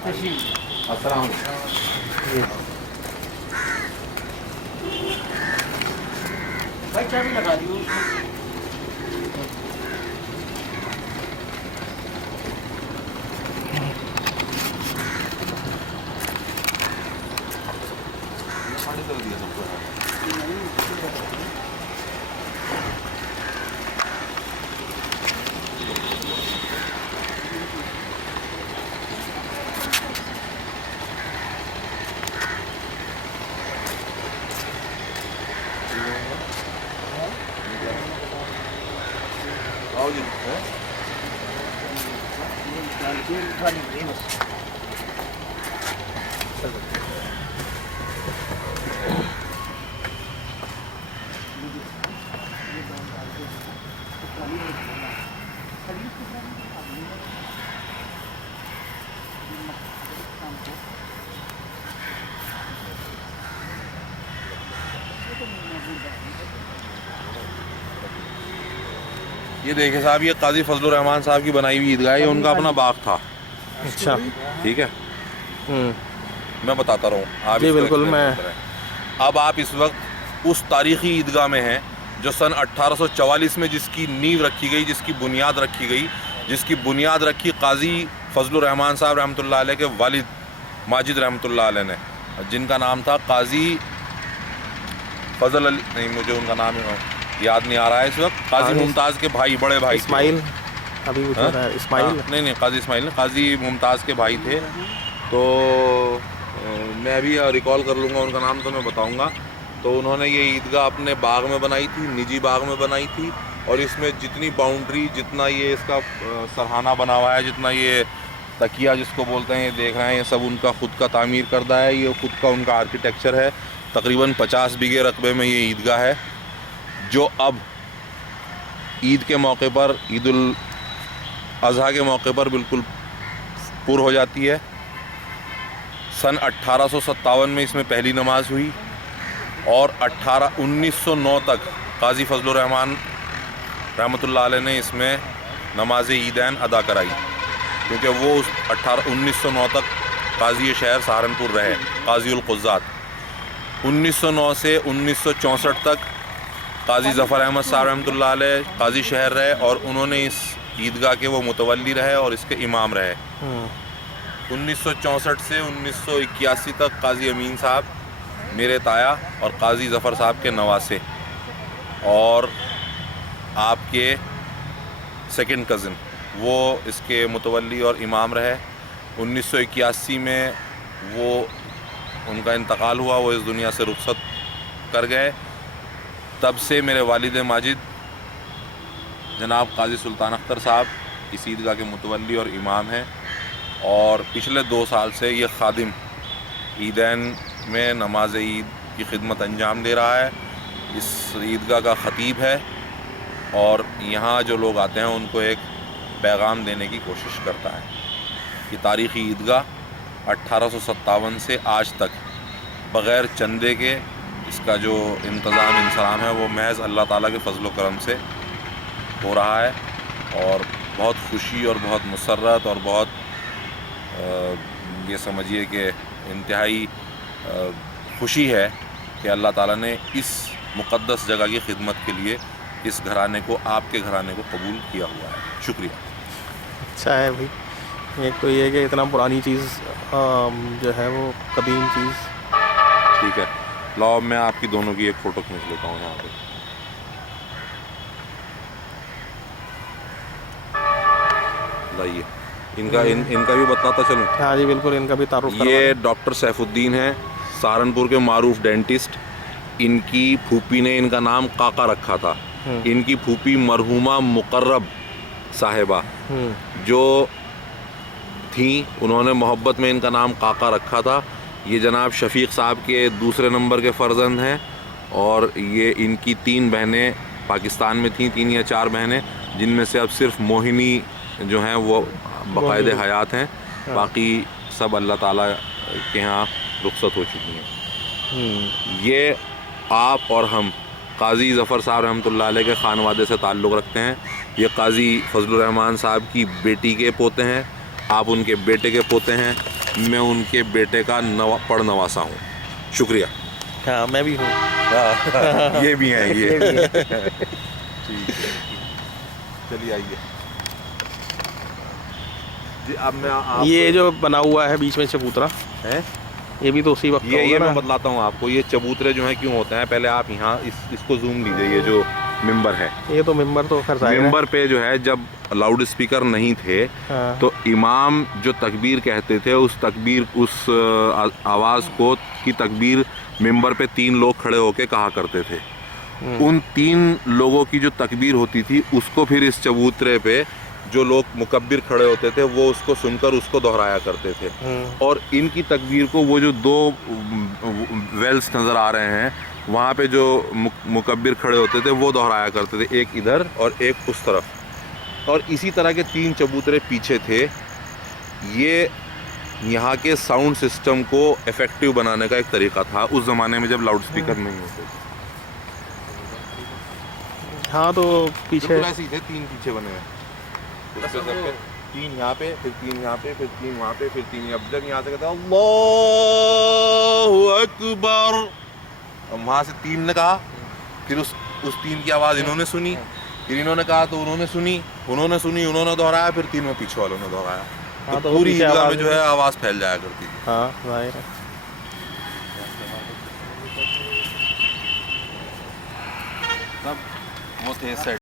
अस्सलाम भाई चाबी लगा दी उसमें। पानी कर दिया सबको। आओ जी ये देखिए साहब, ये काजी फजलुर रहमान साहब की बनाई हुई ईदगाह है। ये उनका अपना बाग था। अच्छा, ठीक है, मैं बताता रहूँ आप जी बिल्कुल। मैं अब आप इस वक्त उस तारीख़ी ईदगाह में हैं जो सन 1844 में जिसकी नींव रखी गई, जिसकी बुनियाद रखी गई, जिसकी बुनियाद रखी काजी फजलुर रहमान साहब रहमतुल्लाह अलैह के वालिद माजिद रहमतुल्लाह अलैह ने, जिनका नाम था काजी फजल अली, नहीं मुझे उनका नाम याद नहीं आ रहा है इस वक्त। काजी मुमताज़ के भाई, बड़े भाई इस्माइल, अभी पूछ रहा है इस्माइल। नहीं काजी इस्माइल ने, काजी मुमताज़ के भाई थे। तो मैं अभी रिकॉल कर लूँगा उनका नाम तो मैं बताऊँगा। तो उन्होंने ये ईदगाह अपने बाग में बनाई थी, निजी बाग में बनाई थी। और इसमें जितनी बाउंड्री, जितना ये इसका सरहाना बना हुआ है, जितना ये तकिया जिसको बोलते हैं, ये देख रहे हैं, ये सब उनका ख़ुद का तामीर करदा है। ये ख़ुद का उनका आर्किटेक्चर है। तकरीबन 50 बीघे रकबे में ये ईदगाह है, जो अब ईद के मौके पर, ईद उल अज़हा के मौके पर बिल्कुल पुर हो जाती है। सन 1857 में इसमें पहली नमाज हुई और 1909 तक काजी फजलुर रहमान रहमतुल्लाह अलैह ने इसमें नमाज ईदैन अदा कराई, क्योंकि वो उस 1909 तक काजी शहर सहारनपुर रहे, काजी उल क़ुज़्ज़ात। 1909 से 1964 तक काजी ज़फ़र अहमद साहब रहमतुल्लाह अलैह काजी शहर रहे और उन्होंने इस ईदगाह के वो मुतवल्ली रहे और इसके इमाम रहे। 1964 से 1981 तक काजी अमीन साहब मेरे ताया और काजी ज़फ़र साहब के नवासे और आपके सेकंड कज़न वो इसके मुतवल्ली और इमाम रहे। 1981 में वो उनका इंतकाल हुआ, वो इस दुनिया से रुखसत कर गए। तब से मेरे वालिद माजिद जनाब काजी सुल्तान अख्तर साहब इस ईदगाह के मुतवल्ली और इमाम हैं और पिछले 2 साल से ये खादिम ईदैन में नमाज ईद की खिदमत अंजाम दे रहा है। इस ईदगाह का ख़तीब है और यहाँ जो लोग आते हैं उनको एक पैगाम देने की कोशिश करता है कि तारीख़ी ईदगाह 1857 से आज तक बग़ैर चंदे के इसका जो इंतज़ाम इंसराम है वो महज़ अल्लाह ताला के फ़ज़ल व करम से हो रहा है। और बहुत खुशी और बहुत मुसर्रत और बहुत ये समझिए कि इंतहाई खुशी है कि अल्लाह ताला ने इस मुक़द्दस जगह की खिदमत के लिए इस घराने को, आपके घराने को कबूल किया हुआ है। शुक्रिया। अच्छा है भाई, एक तो ये कि इतना पुरानी चीज़ जो है वो कदीम चीज़। ठीक है, लाओ मैं आपकी दोनों की एक फ़ोटो खींच लेता हूँ यहाँ पे। लाइए इनका भी बताता चलूँ। हाँ जी बिल्कुल, इनका भी तारुफ करवा ये दें। डॉक्टर सैफुद्दीन है, सहारनपुर के मारूफ डेंटिस्ट। इनकी फूफी ने इनका नाम काका रखा था। इनकी फूफी मरहुमा मुकर्रब साहिबा जो थी, उन्होंने मोहब्बत में इनका नाम काका रखा था। ये जनाब शफीक साहब के दूसरे नंबर के फ़र्जंद हैं और ये इनकी 3 बहनें पाकिस्तान में थीं, 3 या 4 बहनें, जिनमें से अब सिर्फ मोहिनी जो हैं वो बाकायदे हयात हैं। बाकी सब अल्लाह ताला के यहाँ रुखसत हो चुकी हैं। ये आप और हम काजी ज़फ़र साहब रहमतुल्लाह अलैह के ख़ानवादे से ताल्लुक़ रखते हैं। ये काजी फजलुर रहमान साहब की बेटी के पोते हैं, आप उनके बेटे के पोते हैं। मैं उनके बेटे का पड़नवासा हूँ। शुक्रिया। हाँ मैं भी हूँ। ये भी हैं ये। ये भी है। ठीक है, चलिए आइए जी। अब मैं आप ये जो बना हुआ है बीच में चबूतरा, हैं, ये भी तो उसी वक्त का ये होगा मैं ना? बतलाता हूँ आपको। ये चबूतरे जो हैं क्यों होते हैं, पहले आप यहाँ इसको जूम लीजिए। ये जो मिंबर है, ये तो मिंबर तो खैर जाहिर है। मिंबर पे जो है जब लाउड स्पीकर नहीं थे हाँ। तो इमाम जो तकबीर कहते थे, उस तकबीर, उस आवाज़ को की तकबीर मिंबर पे 3 लोग खड़े होके कहा करते थे। उन 3 लोगों की जो तकबीर होती थी उसको फिर इस चबूतरे पे जो लोग मुकब्बिर खड़े होते थे वो उसको सुनकर उसको दोहराया करते थे। और इनकी तकबीर को वो जो 2 वेल्स नज़र आ रहे हैं वहाँ पे जो मुकब्बिर खड़े होते थे वो दोहराया करते थे, एक इधर और एक उस तरफ। और इसी तरह के 3 चबूतरे पीछे थे। ये यहाँ के साउंड सिस्टम को इफ़ेक्टिव बनाने का एक तरीका था उस ज़माने में जब लाउड स्पीकर नहीं होते थे। हाँ तो पीछे बिल्कुल ऐसे ही थे, 3 पीछे बने हैं। उस पे सबके 3 यहाँ पे, फिर 3 यहाँ पे, फिर 3 वहाँ पे, फिर 3 अब जब यहाँ से कहते हैं अल्लाहु अकबर, वहाँ से 3 ने कहा, फिर उस 3 की आवाज़ इन्होंने सुनी, फिर इन्होंने कहा तो उन्होंने सुनी, उन्होंने दोहराया, फिर 3 पीछे वालों ने दोहराया। हाँ, तो तो पूरी पीछे ईदगाह में आवाज़ जो है आवाज़ फैल जाया करती थी। हाँ जाहिर है। तब वो थे सेट।